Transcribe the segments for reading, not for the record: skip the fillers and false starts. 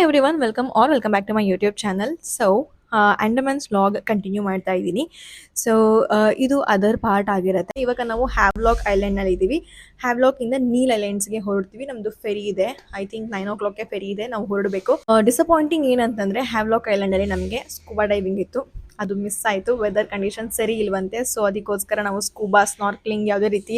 Hi everyone, welcome back to my YouTube channel. Andamans vlog continue ಮಾಡ್ತಾ ಇದ್ದೀನಿ. So ಇದು other part ಆಗಿರುತ್ತೆ. ಇವಾಗ ನಾವು ಹ್ಯಾವ್ಲಾಕ್ ಐಲ್ಯಾಂಡ್ನಲ್ಲಿ ಇದ್ದೀವಿ. ಹ್ಯಾವ್ಲಾಕಿಂದ ನೀಲ್ ಐಲ್ಯಾಂಡ್ಸ್ಗೆ ಹೊರಡ್ತೀವಿ. ನಮ್ಮದು ಫೆರಿ ಇದೆ. ಐ ಥಿಂಕ್ 9 o'clock ಫೆರಿ ಇದೆ, ನಾವು ಹೊರಡಬೇಕು. ಡಿಸಪಾಯಿಂಟಿಂಗ್ ಏನಂತಂದರೆ ಹ್ಯಾವ್ಲಾಕ್ ಐಲ್ಯಾಂಡಲ್ಲಿ ನಮಗೆ ಸ್ಕೂಬಾ ಡೈವಿಂಗ್ ಇತ್ತು, ಅದು ಮಿಸ್ ಆಯಿತು. ವೆದರ್ ಕಂಡೀಷನ್ ಸರಿ ಇಲ್ವಂತೆ. ಸೊ ಅದಕ್ಕೋಸ್ಕರ ನಾವು ಸ್ಕೂಬಾ, ಸ್ನಾರ್ಕ್ಲಿಂಗ್ ಯಾವುದೇ ರೀತಿ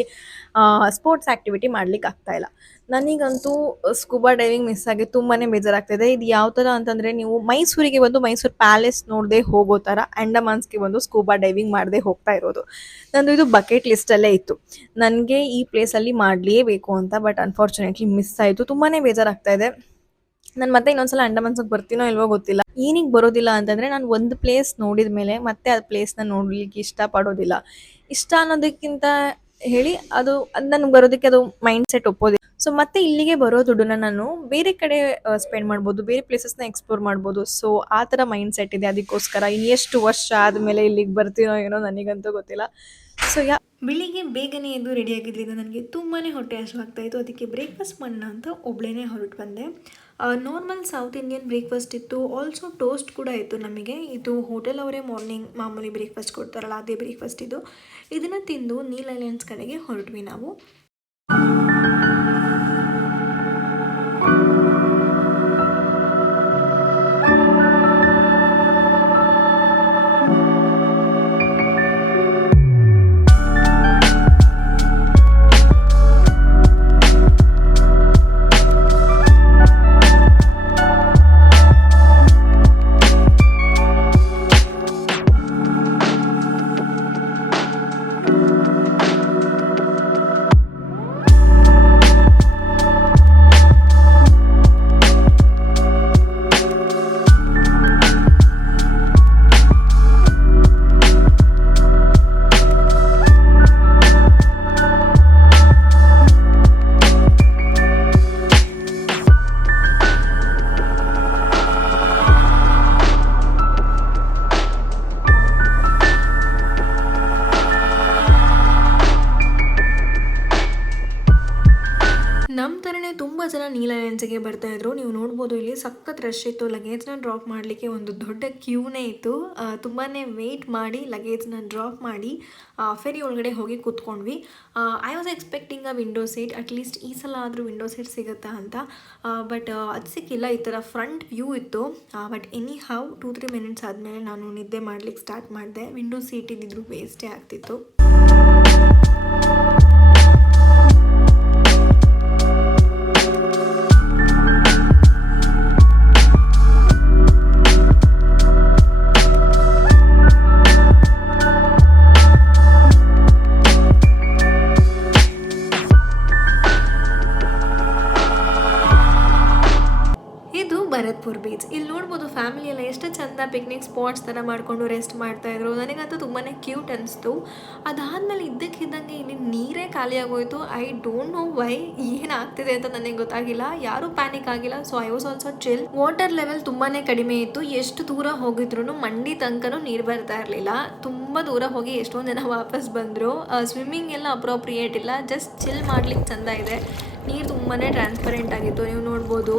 ಸ್ಪೋರ್ಟ್ಸ್ ಆ್ಯಕ್ಟಿವಿಟಿ ಮಾಡ್ಲಿಕ್ಕೆ ಆಗ್ತಾ ಇಲ್ಲ. ನನಗಂತೂ ಸ್ಕೂಬಾ ಡೈವಿಂಗ್ ಮಿಸ್ ಆಗಿ ತುಂಬಾ ಬೇಜಾರಾಗ್ತಿದೆ. ಇದು ಯಾವ ಥರ ಅಂತಂದರೆ, ನೀವು ಮೈಸೂರಿಗೆ ಬಂದು ಮೈಸೂರು ಪ್ಯಾಲೇಸ್ ನೋಡದೆ ಹೋಗೋ ಥರ ಅಂಡಮಾನ್ಸ್ಗೆ ಬಂದು ಸ್ಕೂಬಾ ಡೈವಿಂಗ್ ಮಾಡದೆ ಹೋಗ್ತಾ ಇರೋದು. ನಂದು ಇದು ಬಕೆಟ್ ಲಿಸ್ಟಲ್ಲೇ ಇತ್ತು, ನನಗೆ ಈ ಪ್ಲೇಸಲ್ಲಿ ಮಾಡಲೇಬೇಕು ಅಂತ. ಬಟ್ ಅನ್ಫಾರ್ಚುನೇಟ್ಲಿ ಮಿಸ್ ಆಯಿತು. ತುಂಬಾ ಬೇಜಾರಾಗ್ತಾ ಇದೆ. ನಾನು ಮತ್ತೆ ಇನ್ನೊಂದ್ಸಲ ಅಂಡಮಾನ್ಸ್ಗೆ ಬರ್ತೀನೋ ಇಲ್ವೋ ಗೊತ್ತಿಲ್ಲ. ಏನಿಗೆ ಬರೋದಿಲ್ಲ ಅಂತಂದರೆ, ನಾನು ಒಂದು ಪ್ಲೇಸ್ ನೋಡಿದ ಮೇಲೆ ಮತ್ತೆ ಆ ಪ್ಲೇಸ್ನ ನೋಡಲಿಕ್ಕೆ ಇಷ್ಟಪಡೋದಿಲ್ಲ. ಇಷ್ಟ ಅನ್ನೋದಕ್ಕಿಂತ ಹೇಳಿ ಅದು ನನಗೆ ಬರೋದಕ್ಕೆ ಅದು ಮೈಂಡ್ ಸೆಟ್ ಒಪ್ಪೋದಿಲ್ಲ. ಸೊ ಮತ್ತೆ ಇಲ್ಲಿಗೆ ಬರೋ ದುಡ್ಡನ್ನ ನಾನು ಬೇರೆ ಕಡೆ ಸ್ಪೆಂಡ್ ಮಾಡ್ಬೋದು, ಬೇರೆ ಪ್ಲೇಸಸ್ನ ಎಕ್ಸ್ಪ್ಲೋರ್ ಮಾಡ್ಬೋದು. ಸೊ ಆ ಥರ ಮೈಂಡ್ ಸೆಟ್ ಇದೆ. ಅದಕ್ಕೋಸ್ಕರ ಇನ್ನೆಷ್ಟು ವರ್ಷ ಆದಮೇಲೆ ಇಲ್ಲಿಗೆ ಬರ್ತೀನೋ ಏನೋ ನನಗಂತೂ ಗೊತ್ತಿಲ್ಲ. ಸೊ ಬೆಳಿಗ್ಗೆ ಬೇಗನೆ ಎದ್ದು ರೆಡಿಯಾಗಿದ್ದರಿಂದ ನನಗೆ ತುಂಬಾ ಹೊಟ್ಟೆ ಹಸಿವಾಗ್ತಾಯಿತ್ತು. ಅದಕ್ಕೆ ಬ್ರೇಕ್ಫಾಸ್ಟ್ ಮಾಡೋಣ ಅಂತ ಒಬ್ಬಳೇ ಹೊರಟು ಬಂದೆ. ನಾರ್ಮಲ್ ಸೌತ್ ಇಂಡಿಯನ್ ಬ್ರೇಕ್ಫಾಸ್ಟ್ ಇತ್ತು, ಆಲ್ಸೋ ಟೋಸ್ಟ್ ಕೂಡ ಇತ್ತು. ನಮಗೆ ಇದು ಹೋಟೆಲ್ ಅವರೇ ಮಾರ್ನಿಂಗ್ ಮಾಮೂಲಿ ಬ್ರೇಕ್ಫಾಸ್ಟ್ ಕೊಡ್ತಾರಲ್ಲ, ಅದೇ ಬ್ರೇಕ್ಫಾಸ್ಟ್ ಇದು. ಇದನ್ನು ತಿಂದು ನೀಲ್ ಐಲ್ಯಾಂಡ್ಸ್ ಕಡೆಗೆ ಹೊರಟ್ವಿ ನಾವು. ನಮ್ಮ ಥರನೇ ತುಂಬ ಜನ ನೀಲ್ ಐಲ್ಯಾಂಡ್ಸಿಗೆ ಬರ್ತಾಯಿದ್ರು. ನೀವು ನೋಡ್ಬೋದು, ಇಲ್ಲಿ ಸಖತ್ ರಶ್ ಇತ್ತು. ಲಗೇಜ್ನ ಡ್ರಾಪ್ ಮಾಡಲಿಕ್ಕೆ ಒಂದು ದೊಡ್ಡ ಕ್ಯೂನೇ ಇತ್ತು. ತುಂಬಾ ವೆಯ್ಟ್ ಮಾಡಿ ಲಗೇಜ್ನ ಡ್ರಾಪ್ ಮಾಡಿ ಫೆರಿ ಒಳಗಡೆ ಹೋಗಿ ಕೂತ್ಕೊಂಡ್ವಿ. I was expecting a window seat, at least ಈ ಸಲ ಆದರೂ ವಿಂಡೋ ಸೀಟ್ ಸಿಗುತ್ತಾ ಅಂತ. ಬಟ್ ಅದು ಸಿಕ್ಕಿಲ್ಲ. ಈ ಥರ ಫ್ರಂಟ್ ವ್ಯೂ ಇತ್ತು. ಬಟ್ ಎನಿ ಹೌ 2-3 ಮಿನಿಟ್ಸ್ ಆದಮೇಲೆ ನಾನು ನಿದ್ದೆ ಮಾಡಲಿಕ್ಕೆ ಸ್ಟಾರ್ಟ್ ಮಾಡಿದೆ. ವಿಂಡೋ ಸೀಟ್ ಇದ್ದಿದ್ರು ವೇಸ್ಟೇ ಆಗ್ತಿತ್ತು. ಭರತ್ಪುರ್ ಬೀಚ್. ಇಲ್ಲಿ ನೋಡ್ಬೋದು ಫ್ಯಾಮಿಲಿ ಎಲ್ಲ ಎಷ್ಟು ಚಂದ ಪಿಕ್ನಿಕ್ ಸ್ಪಾಟ್ಸ್ ಥರ ಮಾಡಿಕೊಂಡು ರೆಸ್ಟ್ ಮಾಡ್ತಾಯಿದ್ರು. ನನಗಂತೂ ತುಂಬಾ ಕ್ಯೂಟ್ ಅನಿಸ್ತು. ಅದಾದಮೇಲೆ ಇದ್ದಕ್ಕಿದ್ದಂಗೆ ಇಲ್ಲಿ ನೀರೇ ಖಾಲಿ ಆಗೋಯಿತು. ಐ ಡೋಂಟ್ ನೋ ವೈ, ಏನಾಗ್ತಿದೆ ಅಂತ ನನಗೆ ಗೊತ್ತಾಗಿಲ್ಲ. ಯಾರೂ ಪ್ಯಾನಿಕ್ ಆಗಿಲ್ಲ. So I was also chill. Water level ತುಂಬಾ ಕಡಿಮೆ ಇತ್ತು. ಎಷ್ಟು ದೂರ ಹೋಗಿದ್ರು ಮಂಡಿ ತನಕನೂ ನೀರು ಬರ್ತಾ ಇರಲಿಲ್ಲ. ತುಂಬ ದೂರ ಹೋಗಿ ಎಷ್ಟೊಂದು ಜನ ವಾಪಸ್ ಬಂದರು. ಸ್ವಿಮ್ಮಿಂಗ್ ಎಲ್ಲ ಅಪ್ರೋಪ್ರಿಯೇಟ್ ಇಲ್ಲ, ಜಸ್ಟ್ ಚಿಲ್ ಮಾಡ್ಲಿಕ್ಕೆ ಚೆಂದ ಇದೆ. ನೀರು ತುಂಬಾ ಟ್ರಾನ್ಸ್ಪರೆಂಟ್ ಆಗಿತ್ತು. ನೀವು ನೋಡ್ಬೋದು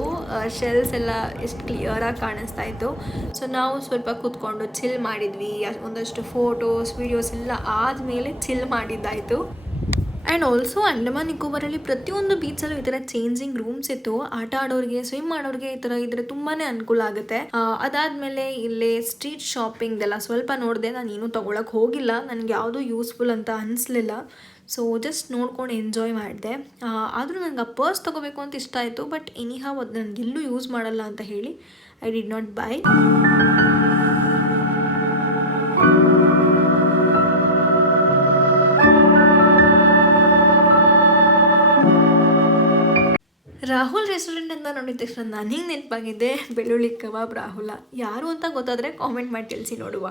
ಶೆಲ್ಸ್ ಎಲ್ಲ ಎಷ್ಟು ಕ್ಲಿಯರಾಗಿ ಕಾಣಿಸ್ತಾ ಇತ್ತು. ಸೊ ನಾವು ಸ್ವಲ್ಪ ಕೂತ್ಕೊಂಡು ಚಿಲ್ ಮಾಡಿದ್ವಿ. ಒಂದಷ್ಟು ಫೋಟೋಸ್ ವೀಡಿಯೋಸ್ ಎಲ್ಲ ಆದಮೇಲೆ ಚಿಲ್ ಮಾಡಿದ್ದಾಯಿತು. ಆ್ಯಂಡ್ ಆಲ್ಸೋ ಅಂಡಮಾನ್ ನಿಕೋಬಾರಲ್ಲಿ ಪ್ರತಿಯೊಂದು ಬೀಚಲ್ಲೂ ಈ ಥರ ಚೇಂಜಿಂಗ್ ರೂಮ್ಸ್ ಇತ್ತು. ಆಟ ಆಡೋರಿಗೆ, ಸ್ವಿಮ್ ಮಾಡೋರಿಗೆ ಈ ಥರ ಇದ್ರೆ ತುಂಬಾ ಅನುಕೂಲ ಆಗುತ್ತೆ. ಅದಾದಮೇಲೆ ಇಲ್ಲಿ ಸ್ಟ್ರೀಟ್ ಶಾಪಿಂಗ್ದೆಲ್ಲ ಸ್ವಲ್ಪ ನೋಡಿದೆ. ನಾನು ಏನೂ ತೊಗೊಳಕ್ಕೆ ಹೋಗಿಲ್ಲ, ನನಗೆ ಯಾವುದೂ ಯೂಸ್ಫುಲ್ ಅಂತ ಅನಿಸ್ಲಿಲ್ಲ. ಸೊ ಜಸ್ಟ್ ನೋಡ್ಕೊಂಡು ಎಂಜಾಯ್ ಮಾಡಿದೆ. ಆದರೂ ನನಗೆ ಆ ಪರ್ಸ್ ತೊಗೋಬೇಕು ಅಂತ ಇಷ್ಟ ಆಯಿತು. ಬಟ್ ಎನಿಹಾವ್ ಅದು ನನಗೆಲ್ಲೂ ಯೂಸ್ ಮಾಡಲ್ಲ ಅಂತ ಹೇಳಿ I did not by. Rahul restaurant ಅಂತ ನೋಡಿದ ತಕ್ಷಣ ನನಗೆ ನೆನಪಾಗಿದೆ ಬೆಳ್ಳುಳ್ಳಿ ಕಬಾಬ್ ರಾಹುಲ. ಯಾರು ಅಂತ ಗೊತ್ತಾದರೆ ಕಾಮೆಂಟ್ ಮಾಡಿ ತಿಳಿಸಿ ನೋಡುವ.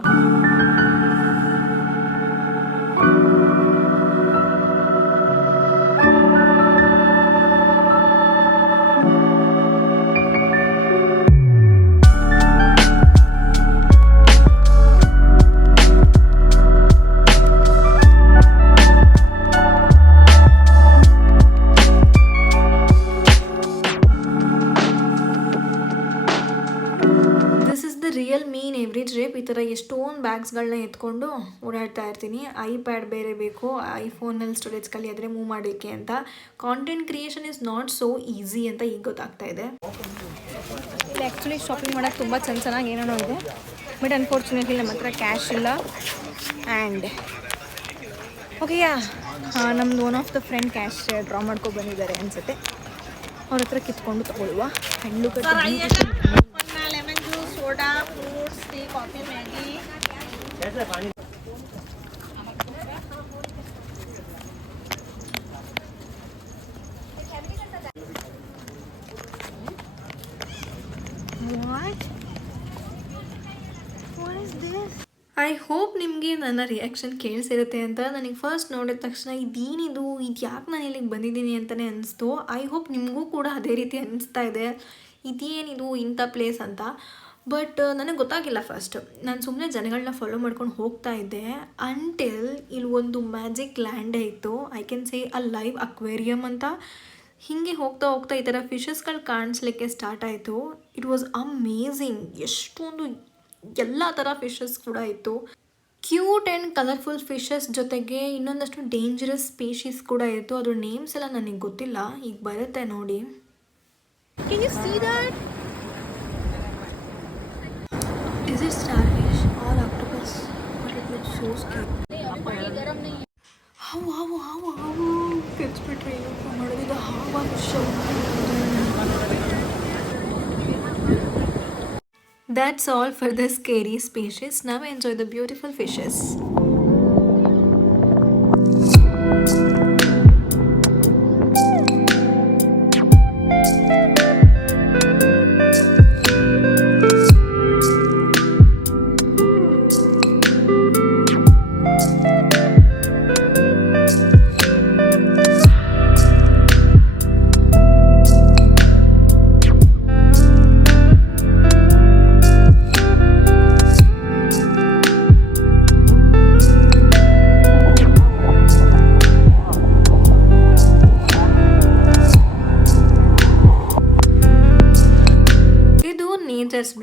ಮೀ ಇನ್ ಎವ್ರಿ ಟ್ರಿಪ್ ಈ ಥರ ಎಷ್ಟೊಂದು ಬ್ಯಾಗ್ಸ್ಗಳನ್ನ ಎತ್ಕೊಂಡು ಓಡಾಡ್ತಾ ಇರ್ತೀನಿ. ಐಪ್ಯಾಡ್ ಬೇರೆ ಬೇಕು, ಐಫೋನಲ್ಲಿ ಸ್ಟೋರೇಜ್ ಖಾಲಿ ಆದರೆ ಮೂವ್ ಮಾಡಲಿಕ್ಕೆ ಅಂತ. Content creation is not so easy ಅಂತ ಈಗ ಗೊತ್ತಾಗ್ತಾ ಇದೆ. ಇಲ್ಲಿ ಆ್ಯಕ್ಚುಲಿ ಶಾಪಿಂಗ್ ಮಾಡೋಕ್ಕೆ ತುಂಬ ಚೆನ್ನಾಗಿ ಏನೇನೋ ಇದೆ, ಬಟ್ ಅನ್ಫಾರ್ಚುನೇಟ್ಲಿ ನಮ್ಮ ಹತ್ರ ಕ್ಯಾಶ್ ಇಲ್ಲ. ಆ್ಯಂಡ್ ಓಕೆಯಾ, ನಮ್ಮದು one of the friend cash draw ಮಾಡ್ಕೊಂಡು ಬಂದಿದ್ದಾರೆ ಅನಿಸುತ್ತೆ. ಅವ್ರ ಹತ್ರ ಕಿತ್ಕೊಂಡು ತೊಗೊಳ್ಳುವ. ಹಣ್ಣು lemon juice, soda, fruits, tea, coffee, Maggi. What is this? I hope ನಿಮಗೆ ನನ್ನ ರಿಯಾಕ್ಷನ್ ಕೇಳಿಸಿರುತ್ತೆ ಅಂತ. ನನಗೆ ಫಸ್ಟ್ ನೋಡಿದ ತಕ್ಷಣ ಇದೇನಿದು, ಇದು ಯಾಕೆ ನಾನು ಇಲ್ಲಿಗೆ ಬಂದಿದ್ದೀನಿ ಅಂತಲೇ ಅನಿಸ್ತು. ಐ ಹೋಪ್ ನಿಮಗೂ ಕೂಡ ಅದೇ ರೀತಿ ಅನಿಸ್ತಾ ಇದೆ, ಇದೇನಿದು ಇಂಥ ಪ್ಲೇಸ್ ಅಂತ. ಬಟ್ ನನಗೆ ಗೊತ್ತಾಗಿಲ್ಲ ಫಸ್ಟ್. ನಾನು ಸುಮ್ಮನೆ ಜನಗಳನ್ನ ಫಾಲೋ ಮಾಡ್ಕೊಂಡು ಹೋಗ್ತಾ ಇದ್ದೆ ಅಂಟಿಲ್ ಇಲ್ಲಿ ಒಂದು ಮ್ಯಾಜಿಕ್ ಲ್ಯಾಂಡೇ ಇತ್ತು. I can say a live aquarium ಅಂತ. ಹೀಗೆ ಹೋಗ್ತಾ ಹೋಗ್ತಾ ಈ ಥರ ಫಿಶಸ್ಗಳು ಕಾಣಿಸ್ಲಿಕ್ಕೆ ಸ್ಟಾರ್ಟ್ ಆಯಿತು. It was amazing. ಎಷ್ಟೊಂದು ಎಲ್ಲ ಥರ ಫಿಶಸ್ ಕೂಡ ಇತ್ತು. ಕ್ಯೂಟ್ ಆ್ಯಂಡ್ ಕಲರ್ಫುಲ್ ಫಿಶಸ್ ಜೊತೆಗೆ ಇನ್ನೊಂದಷ್ಟು ಡೇಂಜರಸ್ ಸ್ಪೀಶೀಸ್ ಕೂಡ ಇತ್ತು. ಅದ್ರ ನೇಮ್ಸ್ ಎಲ್ಲ ನನಗೆ ಗೊತ್ತಿಲ್ಲ, ಈಗ ಬರುತ್ತೆ ನೋಡಿ. Can you see that? Is it starfish or octopus? But it looks so scary. ಹಾವು ಕೆಚ್ಬಿಟ್ರಿ ಮಾಡಿದ ಹಾವ fish. That's all for the scary species. Now enjoy the beautiful fishes.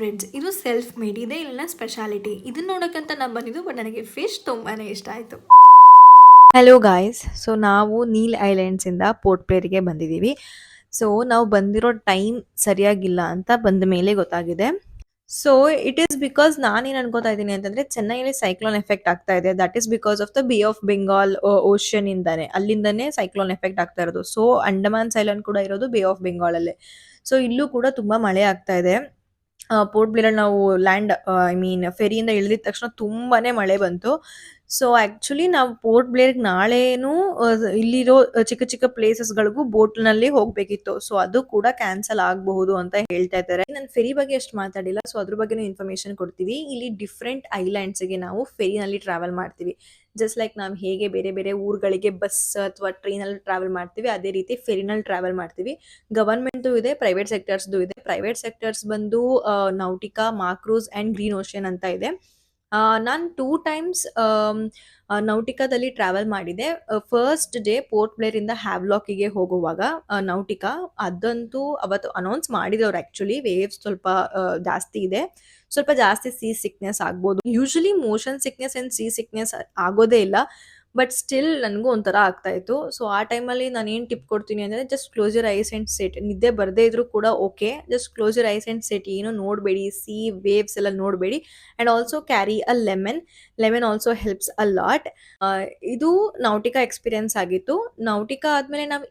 Bridge ಇದು ಸೆಲ್ಫ್ ಮೇಡ್ ಇದೆ, ಇಲ್ಲಿನ ಸ್ಪೆಷಾಲಿಟಿ. ಇದನ್ನ ನೋಡೋಕ್ಕಂತ ನಾನು ಬಂದಿದ್ದು, ಬಟ್ ನನಗೆ ಫಿಶ್ ತುಂಬಾ ಇಷ್ಟ ಆಯಿತು. ಹಲೋ ಗಾಯ್ಸ್, ಸೊ ನಾವು ನೀಲ್ ಐಲ್ಯಾಂಡ್ಸಿಂದ ಪೋರ್ಟ್ ಬ್ಲೇರ್ಗೆ ಬಂದಿದ್ದೀವಿ. ಸೊ ನಾವು ಬಂದಿರೋ ಟೈಮ್ ಸರಿಯಾಗಿಲ್ಲ ಅಂತ ಬಂದ ಮೇಲೆ ಗೊತ್ತಾಗಿದೆ. ಸೊ ಇಟ್ ಈಸ್ ಬಿಕಾಸ್ ನಾನೇನು ಅನ್ಕೋತಾ ಇದ್ದೀನಿ ಅಂತಂದ್ರೆ, ಚೆನ್ನೈಯಲ್ಲಿ ಸೈಕ್ಲೋನ್ ಎಫೆಕ್ಟ್ ಆಗ್ತಾ ಇದೆ. That is because of the bay of Bengal ocean ಇಂದಾನೆ, ಅಲ್ಲಿಂದಾನೆ ಸೈಕ್ಲೋನ್ ಎಫೆಕ್ಟ್ ಆಗ್ತಾ ಇರೋದು. ಸೊ ಅಂಡಮಾನ್ಸ್ ಐಲ್ಯಾಂಡ್ ಕೂಡ ಇರೋದು ಬೇ ಆಫ್ ಬೆಂಗಾಲ್ ಅಲ್ಲೇ. ಸೊ ಇಲ್ಲೂ ಕೂಡ ತುಂಬಾ ಮಳೆ ಆಗ್ತಾ ಇದೆ. ಪೋರ್ಟ್ ಬ್ಲೇರ್ ನಾವು ಲ್ಯಾಂಡ್ ಐ ಮೀನ್ ಫೆರಿಯಿಂದ ಇಳಿದಿದ ತಕ್ಷಣ ತುಂಬಾನೇ ಮಳೆ ಬಂತು. ಸೊ ಆಕ್ಚುಲಿ ನಾವು ಪೋರ್ಟ್ ಬ್ಲೇರ್ಗೆ ನಾಳೆನೂ ಇಲ್ಲಿರೋ ಚಿಕ್ಕ ಚಿಕ್ಕ ಪ್ಲೇಸಸ್ಗಳಿಗೂ ಬೋಟ್ನಲ್ಲಿ ಹೋಗ್ಬೇಕಿತ್ತು. ಸೊ ಅದು ಕೂಡ ಕ್ಯಾನ್ಸಲ್ ಆಗಬಹುದು ಅಂತ ಹೇಳ್ತಾ ಇದ್ದಾರೆ. ನಾನು ಫೆರಿ ಬಗ್ಗೆ ಅಷ್ಟು ಮಾತಾಡಿಲ್ಲ, ಸೊ ಅದ್ರ ಬಗ್ಗೆ ಇನ್ಫಾರ್ಮೇಶನ್ ಕೊಡ್ತೀವಿ. ಇಲ್ಲಿ ಡಿಫ್ರೆಂಟ್ ಐಲ್ಯಾಂಡ್ಸ್ಗೆ ನಾವು ಫೆರಿನಲ್ಲಿ ಟ್ರಾವೆಲ್ ಮಾಡ್ತೀವಿ. ಜಸ್ಟ್ ಲೈಕ್ ನಾವು ಹೇಗೆ ಬೇರೆ ಬೇರೆ ಊರುಗಳಿಗೆ ಬಸ್ ಅಥವಾ ಟ್ರೈನಲ್ಲಿ ಟ್ರಾವೆಲ್ ಮಾಡ್ತೀವಿ, ಅದೇ ರೀತಿ ಫೆರಿನಲ್ಲಿ ಟ್ರಾವೆಲ್ ಮಾಡ್ತೀವಿ. ಗವರ್ಮೆಂಟು ಇದೆ, ಪ್ರೈವೇಟ್ ಸೆಕ್ಟರ್ಸ್ದು ಇದೆ. ಪ್ರೈವೇಟ್ ಸೆಕ್ಟರ್ಸ್ ಬಂದು ನೌಟಿಕಾ, ಮಾಕ್ರೂಸ್ ಆ್ಯಂಡ್ ಗ್ರೀನ್ ಓಷನ್ ಅಂತ ಇದೆ. ನಾನು 2 ಟೈಮ್ಸ್ ನೌಟಿಕಾದಲ್ಲಿ ಟ್ರಾವೆಲ್ ಮಾಡಿದೆ. ಫಸ್ಟ್ ಡೇ ಪೋರ್ಟ್ ಬ್ಲೇರಿಂದ ಹ್ಯಾವ್ಲಾಕಿಗೆ ಹೋಗುವಾಗ ನೌಟಿಕಾ, ಅದಂತೂ ಅವತ್ತು ಅನೌನ್ಸ್ ಮಾಡಿದವ್ರು. ಆ್ಯಕ್ಚುಲಿ ವೇವ್ಸ್ ಸ್ವಲ್ಪ ಜಾಸ್ತಿ ಇದೆ, ಸ್ವಲ್ಪ ಜಾಸ್ತಿ ಸೀ ಸಿಕ್ನೆಸ್ ಆಗ್ಬೋದು. Usually motion sickness and sea sickness ಆಗೋದೇ ಇಲ್ಲ, ಬಟ್ ಸ್ಟಿಲ್ ನನಗೂ ಒಂಥರ ಆಗ್ತಾ ಇತ್ತು. ಸೊ ಆ ಟೈಮಲ್ಲಿ ನಾನು ಏನು ಟಿಪ್ ಕೊಡ್ತೀನಿ ಅಂದರೆ, just close your eyes and ಸಿಟ್. ನಿದ್ದೆ ಬರದೇ ಇದ್ರೂ ಕೂಡ okay, just close your eyes and ಸಿಟ್. ಏನು ನೋಡಬೇಡಿ, ಸಿ ವೇವ್ಸ್ ಎಲ್ಲ ನೋಡಬೇಡಿ. And also carry a lemon also helps a lot. ಇದು ನೌಟಿಕಾ ಎಕ್ಸ್ಪೀರಿಯನ್ಸ್ ಆಗಿತ್ತು. ನೌಟಿಕಾ ಆದಮೇಲೆ ನಾವು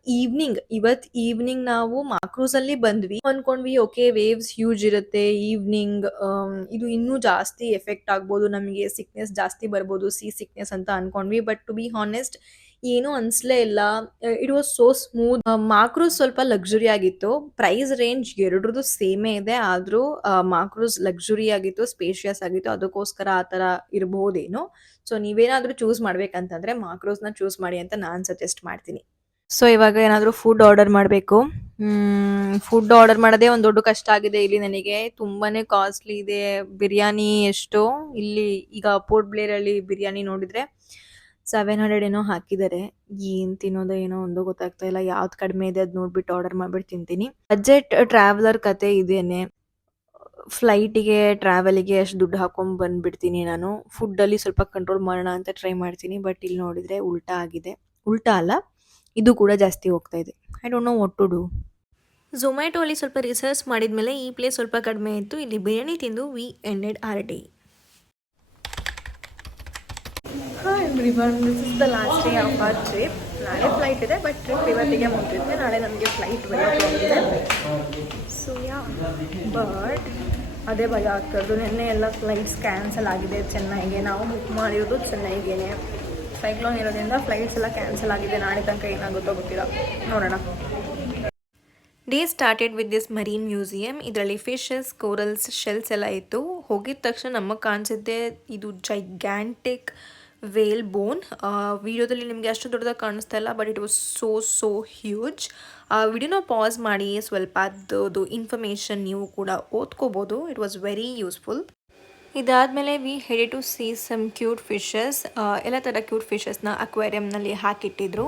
ಇವತ್ತು ಈವ್ನಿಂಗ್ ನಾವು ಮಾಕ್ರೂಸಲ್ಲಿ ಬಂದ್ವಿ. ಅಂದ್ಕೊಂಡ್ವಿ ಓಕೆ ವೇವ್ಸ್ ಹ್ಯೂಜ್ ಇರುತ್ತೆ, ಈವ್ನಿಂಗ್ ಇದು ಇನ್ನೂ ಜಾಸ್ತಿ ಎಫೆಕ್ಟ್ ಆಗ್ಬೋದು, ನಮಗೆ ಸಿಕ್ನೆಸ್ ಜಾಸ್ತಿ ಬರ್ಬೋದು, ಸಿ ಸಿಕ್ನೆಸ್ ಅಂತ ಅನ್ಕೊಂಡ್ವಿ. ಬಟ್ ಟು ಬಿ ಹಾನೆಸ್ಟ್ ಏನೂ ಅನ್ಸ್ಲೇ ಇಲ್ಲ. It was so smooth. Makruzz ಸ್ವಲ್ಪ ಲಕ್ಸುರಿ ಆಗಿತ್ತು. ಪ್ರೈಸ್ ರೇಂಜ್ ಎರಡ್ರದ್ದು ಸೇಮೇ ಇದೆ, ಆದ್ರೂ ಮಾಕ್ರೂಸ್ ಲಕ್ಸುರಿ ಆಗಿತ್ತು, ಸ್ಪೇಷಿಯಸ್ ಆಗಿತ್ತು. ಅದಕ್ಕೋಸ್ಕರ ಆ ಥರ ಇರಬಹುದೇನೋ. ಸೊ ನೀವೇನಾದ್ರೂ ಚೂಸ್ ಮಾಡ್ಬೇಕಂತಂದ್ರೆ ಮಾಕ್ರೂಸ್ನ ಚೂಸ್ ಮಾಡಿ ಅಂತ ನಾನು ಸಜೆಸ್ಟ್ ಮಾಡ್ತೀನಿ. ಸೊ ಇವಾಗ ಏನಾದರೂ ಫುಡ್ ಆರ್ಡರ್ ಮಾಡಬೇಕು. ಫುಡ್ ಆರ್ಡರ್ ಮಾಡೋದೇ ಒಂದು ದೊಡ್ಡ ಕಷ್ಟ ಆಗಿದೆ ಇಲ್ಲಿ ನನಗೆ. ತುಂಬಾನೇ ಕಾಸ್ಟ್ಲಿ ಇದೆ. ಬಿರಿಯಾನಿ ಎಷ್ಟು ಇಲ್ಲಿ, ಈಗ ಪೋರ್ಟ್ ಬ್ಲೇರಲ್ಲಿ ಬಿರಿಯಾನಿ ನೋಡಿದ್ರೆ 700 ಏನೋ ಹಾಕಿದ್ದಾರೆ. ಏನ್ ತಿನ್ನೋದೋ ಏನೋ ಒಂದು ಗೊತ್ತಾಗ್ತಾ ಇಲ್ಲ. ಯಾವ್ದು ಕಡಿಮೆ ಇದೆ ಅದು ನೋಡ್ಬಿಟ್ಟು ಆರ್ಡರ್ ಮಾಡ್ಬಿಟ್ಟು ತಿಂತೀನಿ. ಬಜೆಟ್ ಟ್ರಾವೆಲರ್ ಕತೆ ಇದೇನೆ. ಫ್ಲೈಟಿಗೆ ಟ್ರಾವೆಲಿಗೆ ಅಷ್ಟು ದುಡ್ಡು ಹಾಕೊಂಡು ಬಂದುಬಿಡ್ತೀನಿ ನಾನು. ಫುಡ್ಡಲ್ಲಿ ಸ್ವಲ್ಪ ಕಂಟ್ರೋಲ್ ಮಾಡೋಣ ಅಂತ ಟ್ರೈ ಮಾಡ್ತೀನಿ. ಬಟ್ ಇಲ್ಲಿ ನೋಡಿದರೆ ಉಲ್ಟಾ ಆಗಿದೆ. ಉಲ್ಟಾ ಅಲ್ಲ, ಇದು ಕೂಡ ಜಾಸ್ತಿ ಹೋಗ್ತಾ ಇದೆ. I don't know what to do. ಝೊಮ್ಯಾಟೋಲಿ ಸ್ವಲ್ಪ ರಿಸರ್ಚ್ ಮಾಡಿದ್ಮೇಲೆ ಈ ಪ್ಲೇಸ್ ಸ್ವಲ್ಪ ಕಡಿಮೆ ಇತ್ತು. ಇಲ್ಲಿ ಬಿರಿಯಾನಿ ತಿಂದು we ended our day. Hi everyone, this is the last day of our trip. ನಾಳೆ ಫ್ಲೈಟ್ ಇದೆ, ಬಟ್ ಟ್ರಿಪ್ ಇವತ್ತಿಗೆ ಮುಗಿಯುತ್ತೆ. ನಾಳೆ ನಮಗೆ ಫ್ಲೈಟ್ ಇದೆ. ಸೊ ಯಾ, ಬಟ್ ಅದೇ ಭಯ ಆಗ್ತದ್ದು. ನಿನ್ನೆ ಎಲ್ಲ ಫ್ಲೈಟ್ಸ್ ಕ್ಯಾನ್ಸಲ್ ಆಗಿದೆ ಚೆನ್ನೈಗೆ. ನಾವು ಬುಕ್ ಮಾಡಿರೋದು ಚೆನ್ನೈಗೇನೆ. ಸೈಕ್ಲೋನ್ ಇರೋದ್ರಿಂದ ಫ್ಲೈಟ್ಸ್ ಎಲ್ಲ ಕ್ಯಾನ್ಸಲ್ ಆಗಿದೆ. ನಾಳೆ ತನಕ ಏನಾಗುತ್ತೋ ಗೊತ್ತಿಲ್ಲ, ನೋಡೋಣ. Day started with this marine museum. ಇದರಲ್ಲಿ ಫಿಶಸ್, ಕೋರಲ್ಸ್, ಶೆಲ್ಸ್ ಎಲ್ಲ ಇತ್ತು. ಹೋಗಿದ ತಕ್ಷಣ ನಮಗೆ ಕಾಣಿಸಿದ್ದೆ ಇದು ಜೈಗ್ಯಾಂಟಿಕ್ ವೇಲ್ ಬೋನ್. ವಿಡಿಯೋದಲ್ಲಿ ನಿಮಗೆ ಅಷ್ಟು ದೊಡ್ಡದಾಗಿ ಕಾಣಿಸ್ತಾ ಇಲ್ಲ, but it was so huge. ವಿಡಿಯೋನ ಪಾಸ್ ಮಾಡಿ ಸ್ವಲ್ಪ ಅದು ಇನ್ಫಾರ್ಮೇಷನ್ ನೀವು ಕೂಡ ಓದ್ಕೋಬೋದು. It was very useful. ಇದಾದಮೇಲೆ we headed to see some cute fishes. ಎಲ್ಲ ಥರ ಕ್ಯೂಟ್ ಫಿಶಸ್ನ ಅಕ್ವೇರಿಯಂನಲ್ಲಿ ಹಾಕಿಟ್ಟಿದ್ರು.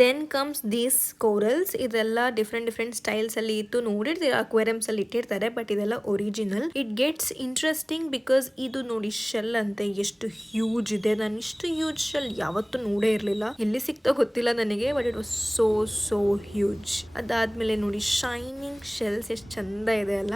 Then comes these corals. ಇದೆಲ್ಲ ಡಿಫ್ರೆಂಟ್ ಸ್ಟೈಲ್ಸಲ್ಲಿ ಇತ್ತು. ನೋಡಿರ್ತೀರ ಅಕ್ವೇರಿಯಮ್ಸಲ್ಲಿ ಇಟ್ಟಿರ್ತಾರೆ, ಬಟ್ ಇದೆಲ್ಲ original. It gets interesting because ಇದು ನೋಡಿ ಶೆಲ್ ಅಂತೆ ಎಷ್ಟು ಹ್ಯೂಜ್ ಇದೆ. ನಾನು ಇಷ್ಟು ಹ್ಯೂಜ್ ಶೆಲ್ ಯಾವತ್ತೂ ನೋಡೇ ಇರಲಿಲ್ಲ. ಎಲ್ಲಿ ಸಿಕ್ತೋ ಗೊತ್ತಿಲ್ಲ ನನಗೆ, but it was so huge. ಅದಾದಮೇಲೆ ನೋಡಿ ಶೈನಿಂಗ್ ಶೆಲ್ಸ್ ಎಷ್ಟು ಚಂದ ಇದೆ ಅಲ್ಲ.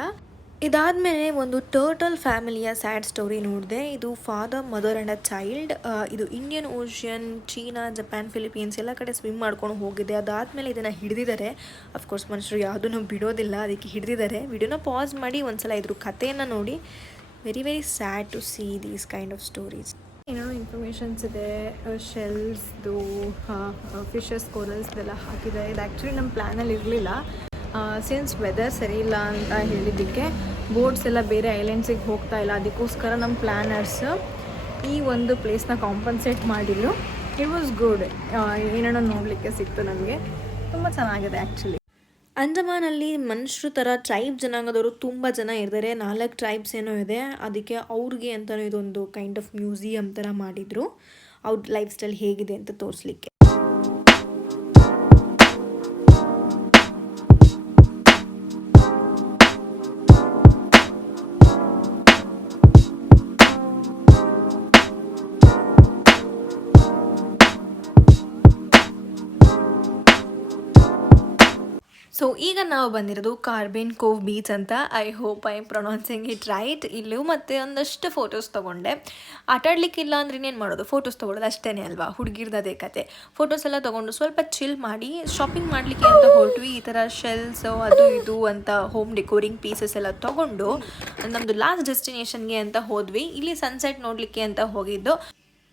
ಇದಾದಮೇಲೆ ಒಂದು ಟರ್ಟಲ್ ಫ್ಯಾಮಿಲಿಯ ಸ್ಯಾಡ್ ಸ್ಟೋರಿ ನೋಡಿದೆ. ಇದು father, mother and a child. ಇದು Indian Ocean, China, Japan, Philippines ಎಲ್ಲ ಕಡೆ ಸ್ವಿಮ್ ಮಾಡ್ಕೊಂಡು ಹೋಗಿದೆ. ಅದಾದಮೇಲೆ ಇದನ್ನು ಹಿಡಿದಿದ್ದಾರೆ. ಅಫ್ಕೋರ್ಸ್ ಮನುಷ್ಯರು ಯಾವುದೂ ಬಿಡೋದಿಲ್ಲ, ಅದಕ್ಕೆ ಹಿಡಿದಿದ್ದಾರೆ. ವಿಡಿಯೋನ ಪಾಸ್ ಮಾಡಿ ಒಂದ್ಸಲ ಇದ್ರ ಕಥೆಯನ್ನು ನೋಡಿ. Very sad to see these kind of stories. ಏನೋ ಇನ್ಫಾರ್ಮೇಷನ್ಸ್ ಇದೆ, ಶೆಲ್ಸ್ದು, ಫಿಶಸ್, ಕೋರಲ್ಸ್ ಇದೆಲ್ಲ ಹಾಕಿದ್ದಾರೆ. ಇದು ಆ್ಯಕ್ಚುಲಿ ನಮ್ಮ ಪ್ಲ್ಯಾನಲ್ಲಿ ಇರಲಿಲ್ಲ. ಸಿನ್ಸ್ ವೆದರ್ ಸರಿ ಇಲ್ಲ ಅಂತ ಹೇಳಿದ್ದಕ್ಕೆ ಬೋಟ್ಸ್ ಎಲ್ಲ ಬೇರೆ ಐಲ್ಯಾಂಡ್ಸಿಗೆ ಹೋಗ್ತಾ ಇಲ್ಲ. ಅದಕ್ಕೋಸ್ಕರ ನಮ್ಮ ಪ್ಲ್ಯಾನರ್ಸ್ ಈ ಒಂದು ಪ್ಲೇಸ್ನ ಕಾಂಪನ್ಸೇಟ್ ಮಾಡಿದ್ರು. It was good. ಏನೇನೋ ನೋಡಲಿಕ್ಕೆ ಸಿಕ್ತು ನಮಗೆ. ತುಂಬ ಚೆನ್ನಾಗಿದೆ ಆ್ಯಕ್ಚುಲಿ. ಅಂಡಮಾನಲ್ಲಿ ಮನುಷ್ಯರು ಥರ ಟ್ರೈಬ್ ಜನಾಂಗದವರು ತುಂಬ ಜನ ಇರ್ತಾರೆ. 4 ಟ್ರೈಬ್ಸ್ ಏನೋ ಇದೆ. ಅದಕ್ಕೆ ಅವ್ರಿಗೆ ಅಂತಲೂ ಇದೊಂದು ಕೈಂಡ್ ಆಫ್ ಮ್ಯೂಸಿಯಂ ಥರ ಮಾಡಿದರು, ಅವ್ರ ಲೈಫ್ ಸ್ಟೈಲ್ ಹೇಗಿದೆ ಅಂತ ತೋರಿಸ್ಲಿಕ್ಕೆ. ಸೊ ಈಗ ನಾವು ಬಂದಿರೋದು ಕಾರ್ಬೆನ್ ಕೋವ್ ಬೀಚ್ ಅಂತ. I hope I am pronouncing it right. ಇಲ್ಲೂ ಮತ್ತೆ ಒಂದಷ್ಟು ಫೋಟೋಸ್ ತೊಗೊಂಡೆ. ಆಟಾಡ್ಲಿಕ್ಕಿಲ್ಲ ಅಂದ್ರೆ ಇನ್ನೇನು ಮಾಡೋದು, ಫೋಟೋಸ್ ತೊಗೊಳ್ಳೋದು ಅಷ್ಟೇ ಅಲ್ವಾ, ಹುಡುಗಿರ್ದೇ ಕತೆ. ಫೋಟೋಸ್ ಎಲ್ಲ ತೊಗೊಂಡು ಸ್ವಲ್ಪ ಚಿಲ್ ಮಾಡಿ ಶಾಪಿಂಗ್ ಮಾಡಲಿಕ್ಕೆ ಅಂತ ಹೊರಟ್ವಿ. ಈ ಥರ ಶೆಲ್ಸ್ ಅದು ಇದು ಅಂತ ಹೋಮ್ ಡೆಕೋರಿಂಗ್ ಪೀಸಸ್ ಎಲ್ಲ ತೊಗೊಂಡು ನಮ್ಮದು ಲಾಸ್ಟ್ ಡೆಸ್ಟಿನೇಷನ್ಗೆ ಅಂತ ಹೋದ್ವಿ. ಇಲ್ಲಿ ಸನ್ಸೆಟ್ ನೋಡಲಿಕ್ಕೆ ಅಂತ ಹೋಗಿದ್ದು.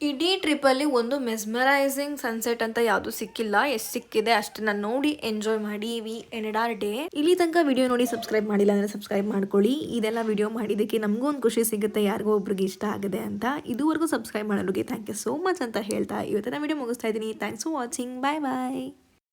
ಇಡೀ ಟ್ರಿಪ್ಪಲ್ಲಿ ಒಂದು ಮೆಸ್ಮರೈಸಿಂಗ್ ಸನ್ಸೆಟ್ ಅಂತ ಯಾವುದು ಸಿಕ್ಕಿಲ್ಲ. ಎಷ್ಟು ಸಿಕ್ಕಿದೆ ಅಷ್ಟನ್ನ ನೋಡಿ ಎಂಜಾಯ್ ಮಾಡಿ ವಿ ಎಂಡೆಡ್ ಆರ್ ಡೇ. ಇಲ್ಲಿ ತನಕ ವಿಡಿಯೋ ನೋಡಿ ಸಬ್ಸ್ಕ್ರೈಬ್ ಮಾಡಿಲ್ಲ ಅಂದರೆ ಸಬ್ಸ್ಕ್ರೈಬ್ ಮಾಡ್ಕೊಳ್ಳಿ. ಇದೆಲ್ಲ ವಿಡಿಯೋ ಮಾಡಿದ್ದಕ್ಕೆ ನಮಗೂ ಒಂದು ಖುಷಿ ಸಿಗುತ್ತೆ, ಯಾರಿಗೋ ಒಬ್ರಿಗೆ ಇಷ್ಟ ಆಗಿದೆ ಅಂತ. ಇದುವರೆಗೂ ಸಬ್ಸ್ಕ್ರೈಬ್ ಮಾಡೋರಿಗೆ ಥ್ಯಾಂಕ್ ಯು ಸೋ ಮಚ್ ಅಂತ ಹೇಳ್ತಾ ಇವತ್ತಿನ ವಿಡಿಯೋ ಮುಗಿಸ್ತಾ ಇದ್ದೀನಿ. Thanks for watching. Bye bye.